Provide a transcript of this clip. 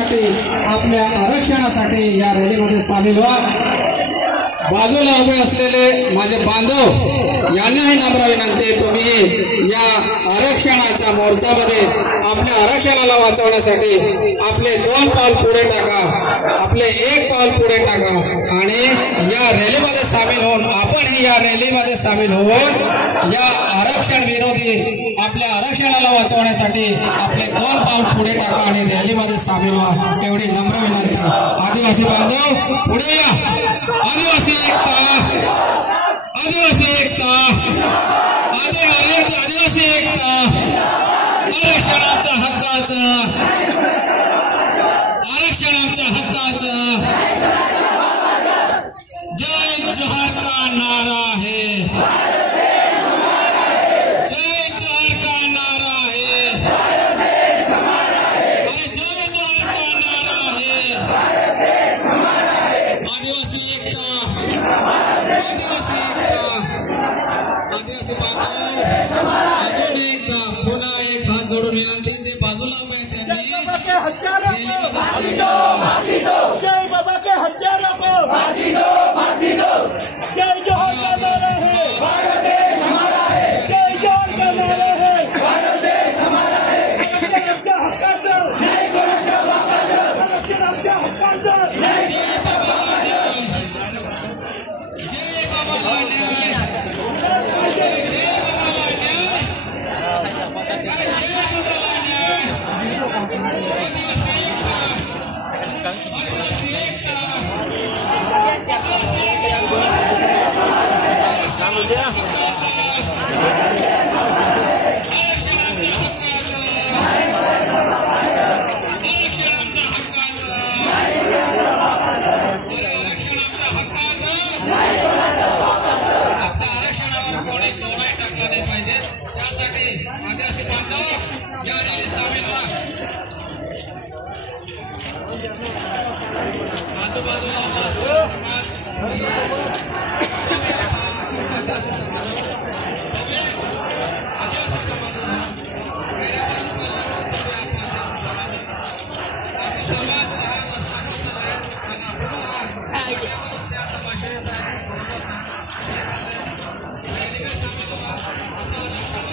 वाचवण्यासाठी आपल्या आरक्षणासाठी या रॅलीमध्ये सामील व्हा। बाजूला उभे असलेले माझे बांधव यांनाही नम्र विनंती, तुम्ही या आरक्षणाच्या मोर्चामध्ये आपल्या आरक्षणाला वाचवण्यासाठी आपले 2 पाऊल पुढे टाका, आपले 1 पाऊल पुढे टाका आणि या रॅलीमध्ये सामील होऊन आपणही या रॅलीमध्ये सामील होऊन या आरक्षण विरोधी आपल्या आरक्षणाला वाचवण्यासाठी आपले 2 पाऊल पुढे टाका आणि रॅलीमध्ये सामील व्हा, एवढी नम्र विनंती। आदिवासी बांधव पुढे या। आदिवासी एकता, आदिवासी एकता, आदिवासी एकता, आरक्षणाच्या हक्काचं, आरक्षणाच्या हक्काचं जय जोहार का नारा है, जय जोहार का नारा है, अरे जय जोहार का नारा है। आदिवासी एकता, आदिवासी एकता, आदिवासी बांधव अजून एकदा पुन्हा एक हात जोडून विनंती, जे बाजूला उभे आहेत त्यांनी जय बाबा के हत्यारों को फांसी दो, फांसी दो। जय जोहार का नारा है, भारत देश हमारा है, जय जोहार का नारा है, भारत देश हमारा है। आरक्षणाच्या हक्काचं नाही कोणाच्या बापाचं, आरक्षणाच्या हक्काचं नाही। जय बाबाला न्याय, जय बाबाला न्याय, जय बाबाला न्याय, जय बाबाला न्याय। आदिवासी एकता, आदिवासी एकता, आदिवासी आरक्षणाच्या हक्काचं, आरक्षणाच्या हक्काचं, आरक्षणाच्या हक्काचं। आपल्या आरक्षणावर कोणी तोडाई टाकला नाही पाहिजे, त्यासाठी आदिवासी बांधव या रॅलीत सामील व्हा। आजूबाजूला उभा असलेला समाज आदिवासी समाजाला वेगळ्यावर असलेला आदिवासी समाज हा रस्ता बसत आहे, त्यांना पुढं राहा, वेगळ्यावर असल्याचा भाषा येत आहे, रॅलीमध्ये सामील व्हा। आपला आरक्षण